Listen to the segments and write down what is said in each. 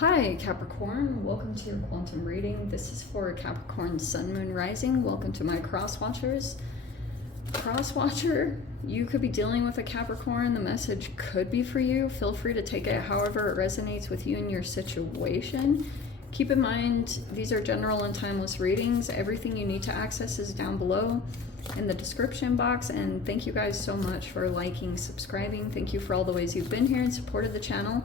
Hi Capricorn, welcome to your quantum reading. This is for Capricorn Sun, Moon, Rising. Welcome to my cross watchers. Cross watcher, you could be dealing with a Capricorn. The message could be for you. Feel free to take it however it resonates with you and your situation. Keep in mind, these are general and timeless readings. Everything you need to access is down below in the description box. And thank you guys so much for liking, subscribing. Thank you for all the ways you've been here and supported the channel.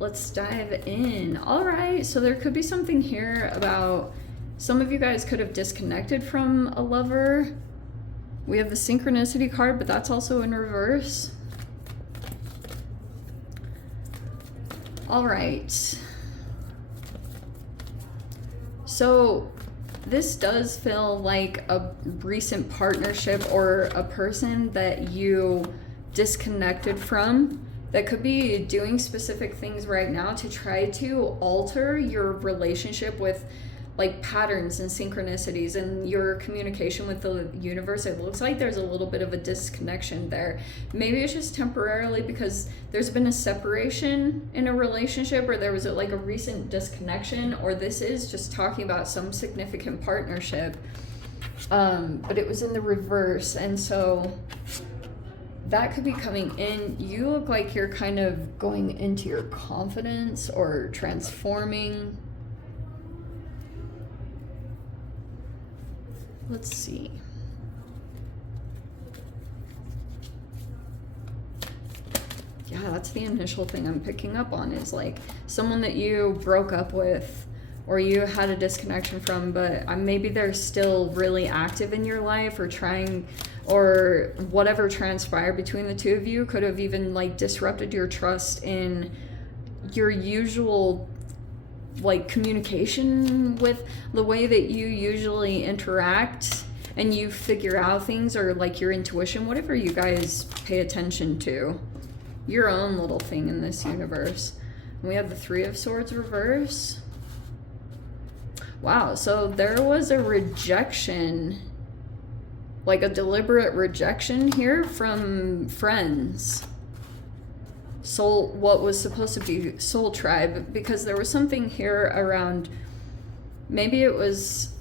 Let's dive in. All right, so there could be something here about some of you guys could have disconnected from a lover. We have the synchronicity card, but that's also in reverse. All right. So this does feel like a recent partnership or a person that you disconnected from that could be doing specific things right now to try to alter your relationship with like patterns and synchronicities and your communication with the universe. It looks like there's a little bit of a disconnection there. Maybe it's just temporarily because there's been a separation in a relationship, or there was like a recent disconnection, or this is just talking about some significant partnership. But it was in the reverse, and so that could be coming in. You look like you're kind of going into your confidence or transforming. Let's see. Yeah, that's the initial thing I'm picking up on, is like someone that you broke up with or you had a disconnection from, but maybe they're still really active in your life or trying, or whatever transpired between the two of you could have even like disrupted your trust in your usual like communication with the way that you usually interact and you figure out things, or like your intuition, whatever you guys pay attention to, your own little thing in this universe. And we have the Three of Swords reverse. Wow, so there was a rejection, like a deliberate rejection here from friends. Soul, what was supposed to be soul tribe, because there was something here around, maybe it was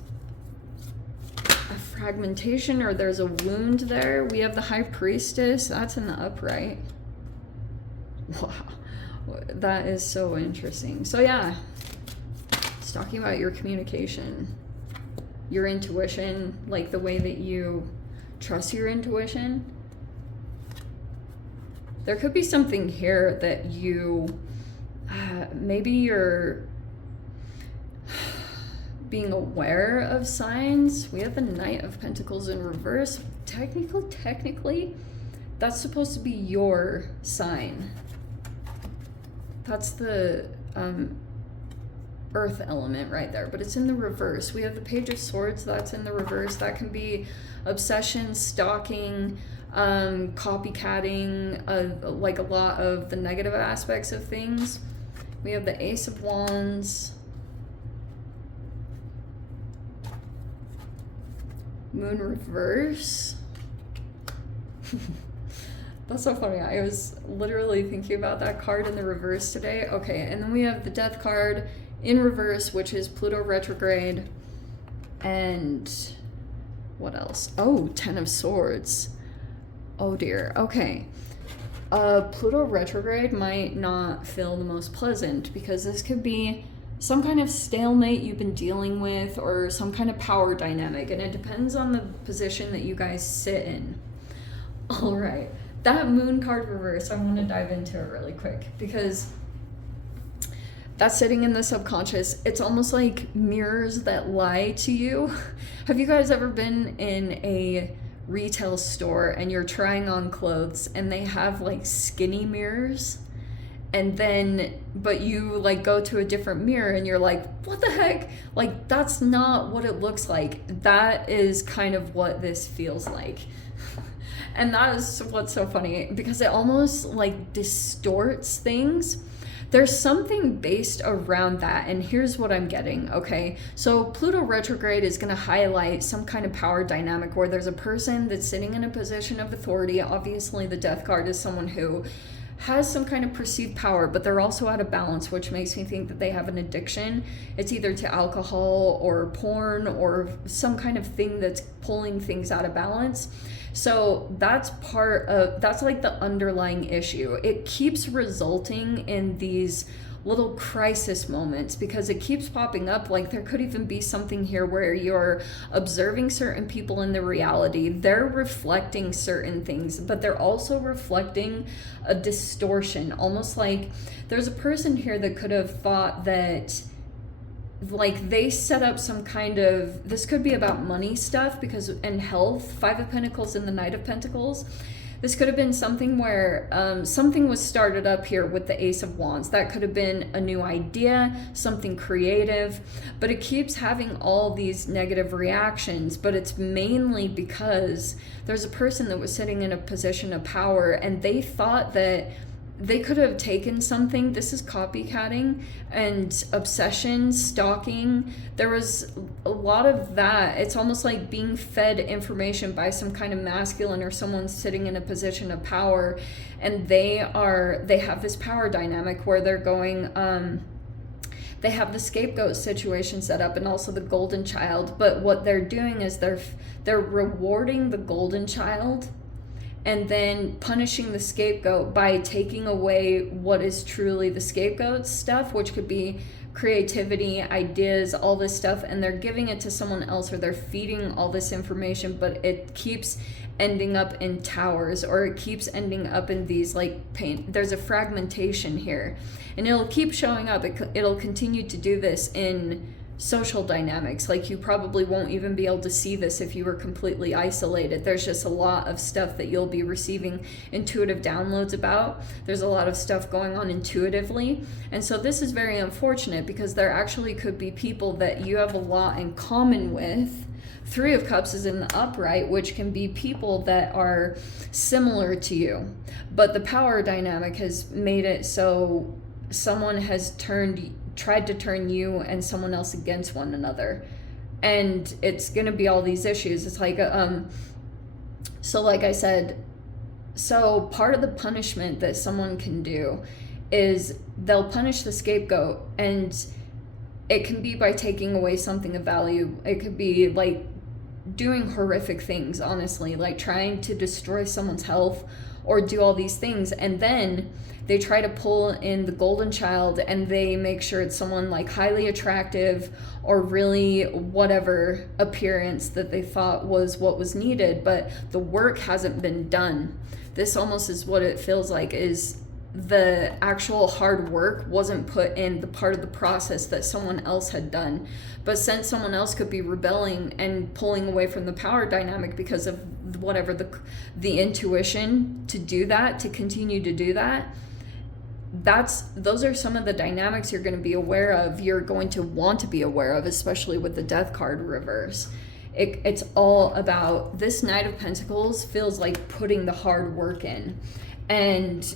a fragmentation or there's a wound there. We have the High Priestess, that's in the upright. Wow, that is so interesting. So yeah, it's talking about your communication, your intuition, like the way that you trust your intuition. There could be something here that you, maybe you're being aware of signs. We have the Knight of Pentacles in reverse. Technically, that's supposed to be your sign. That's the earth element right there, but it's in the reverse. We have the Page of Swords, that's in the reverse. That can be obsession, stalking, copycatting, like a lot of the negative aspects of things. We have the Ace of Wands, Moon reverse. That's so funny. I was literally thinking about that card in the reverse today. Okay, and then we have the Death card in reverse, which is Pluto retrograde. And what else? Oh, Ten of Swords. Oh dear. Okay. Pluto retrograde might not feel the most pleasant, because this could be some kind of stalemate you've been dealing with, or some kind of power dynamic, and it depends on the position that you guys sit in. All right. That Moon card reverse, I want to dive into it really quick, because that's sitting in the subconscious. It's almost like mirrors that lie to you. Have you guys ever been in a retail store and you're trying on clothes and they have like skinny mirrors, and then but you like go to a different mirror and you're like, what the heck, like that's not what it looks like? That is kind of what this feels like. And that is what's so funny, because it almost like distorts things. There's something based around that, and here's what I'm getting, okay? So Pluto retrograde is going to highlight some kind of power dynamic where there's a person that's sitting in a position of authority. Obviously, the Death card is someone who has some kind of perceived power, but they're also out of balance, which makes me think that they have an addiction. It's either to alcohol or porn or some kind of thing that's pulling things out of balance. So that's like the underlying issue. It keeps resulting in these little crisis moments because it keeps popping up. Like there could even be something here where you're observing certain people in the reality. They're reflecting certain things, but they're also reflecting a distortion. Almost like there's a person here that could have thought that like they set up some kind of, this could be about money stuff because, and health, Five of Pentacles and the Knight of Pentacles. This could have been something where something was started up here with the Ace of Wands. That could have been a new idea, something creative, but it keeps having all these negative reactions. But it's mainly because there's a person that was sitting in a position of power and they thought that they could have taken something. This is copycatting and obsession, stalking. There was a lot of that. It's almost like being fed information by some kind of masculine or someone sitting in a position of power, and they have this power dynamic where they're going, they have the scapegoat situation set up and also the golden child. But what they're doing is they're rewarding the golden child and then punishing the scapegoat by taking away what is truly the scapegoat's stuff, which could be creativity, ideas, all this stuff, and they're giving it to someone else, or they're feeding all this information, but it keeps ending up in towers, or it keeps ending up in these like pain. There's a fragmentation here, and it'll keep showing up. It'll continue to do this in social dynamics. Like you probably won't even be able to see this if you were completely isolated. There's just a lot of stuff that you'll be receiving intuitive downloads about. There's a lot of stuff going on intuitively, and so this is very unfortunate because there actually could be people that you have a lot in common with. Three of Cups is in the upright, which can be people that are similar to you, but the power dynamic has made it so someone has tried to turn you and someone else against one another, and it's gonna be all these issues. It's like so like I said, so part of the punishment that someone can do is they'll punish the scapegoat, and it can be by taking away something of value. It could be like doing horrific things, honestly, like trying to destroy someone's health or do all these things, and then they try to pull in the golden child and they make sure it's someone like highly attractive or really whatever appearance that they thought was what was needed, but the work hasn't been done. This almost is what it feels like, is the actual hard work wasn't put in the part of the process that someone else had done. But since someone else could be rebelling and pulling away from the power dynamic because of whatever the intuition to do that, to continue to do that, those are some of the dynamics you're going to be aware of. You're going to want to be aware of, especially with the Death card reverse. It's all about, this Knight of Pentacles feels like putting the hard work in. And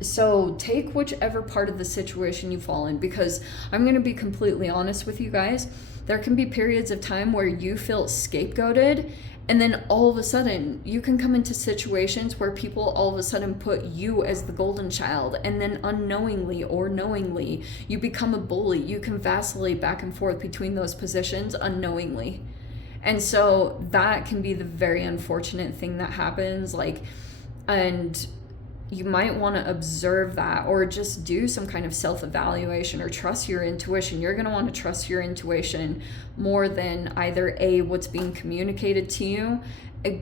so take whichever part of the situation you fall in, because I'm going to be completely honest with you guys. There can be periods of time where you feel scapegoated, and then all of a sudden you can come into situations where people all of a sudden put you as the golden child, and then unknowingly or knowingly you become a bully. You can vacillate back and forth between those positions unknowingly. And so that can be the very unfortunate thing that happens. And you might want to observe that, or just do some kind of self-evaluation, or trust your intuition. You're going to want to trust your intuition more than either what's being communicated to you,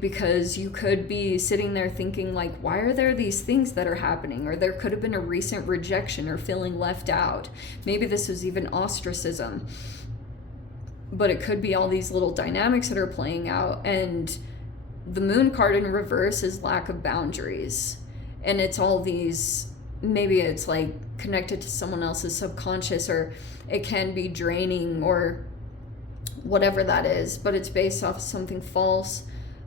because you could be sitting there thinking like, why are there these things that are happening? Or there could have been a recent rejection or feeling left out. Maybe this was even ostracism, but it could be all these little dynamics that are playing out. And the Moon card in reverse is lack of boundaries. And it's all these, maybe it's like connected to someone else's subconscious, or it can be draining or whatever that is, but it's based off of something false.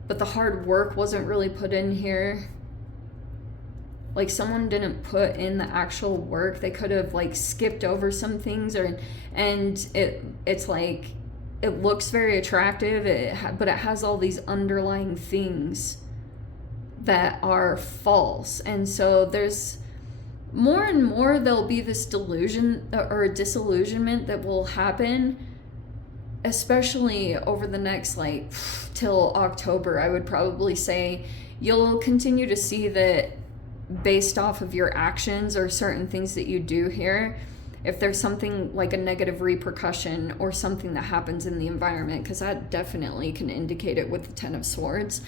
But the hard work wasn't really put in here. Like someone didn't put in the actual work. They could have like skipped over some things, and it's like, it looks very attractive, but it has all these underlying things that are false. And so there's more and more there'll be this delusion or disillusionment that will happen, especially over the next, like, till October. I would probably say you'll continue to see that based off of your actions or certain things that you do here, if there's something like a negative repercussion or something that happens in the environment, because that definitely can indicate it with the Ten of Swords,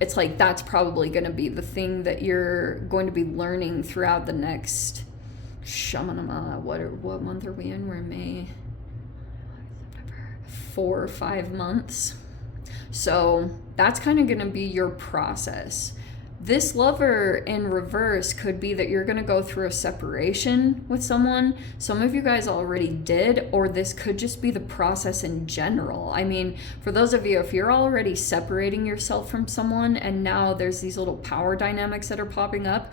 it's like that's probably going to be the thing that you're going to be learning throughout the next Shoman, what month are we in? We're in May. 4 or 5 months. So that's kind of going to be your process. This Lover in reverse could be that you're going to go through a separation with someone. Some of you guys already did, or this could just be the process in general. I mean, for those of you, if you're already separating yourself from someone and now there's these little power dynamics that are popping up,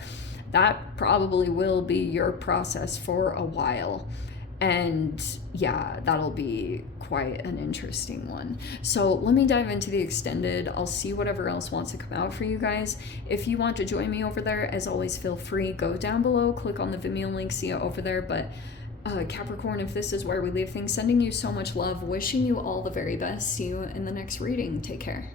that probably will be your process for a while. And yeah, that'll be quite an interesting one. So let me dive into the extended. I'll see whatever else wants to come out for you guys. If you want to join me over there, as always, feel free. Go down below, click on the Vimeo link, see it over there. But Capricorn, if this is where we leave things, sending you so much love, wishing you all the very best. See you in the next reading. Take care.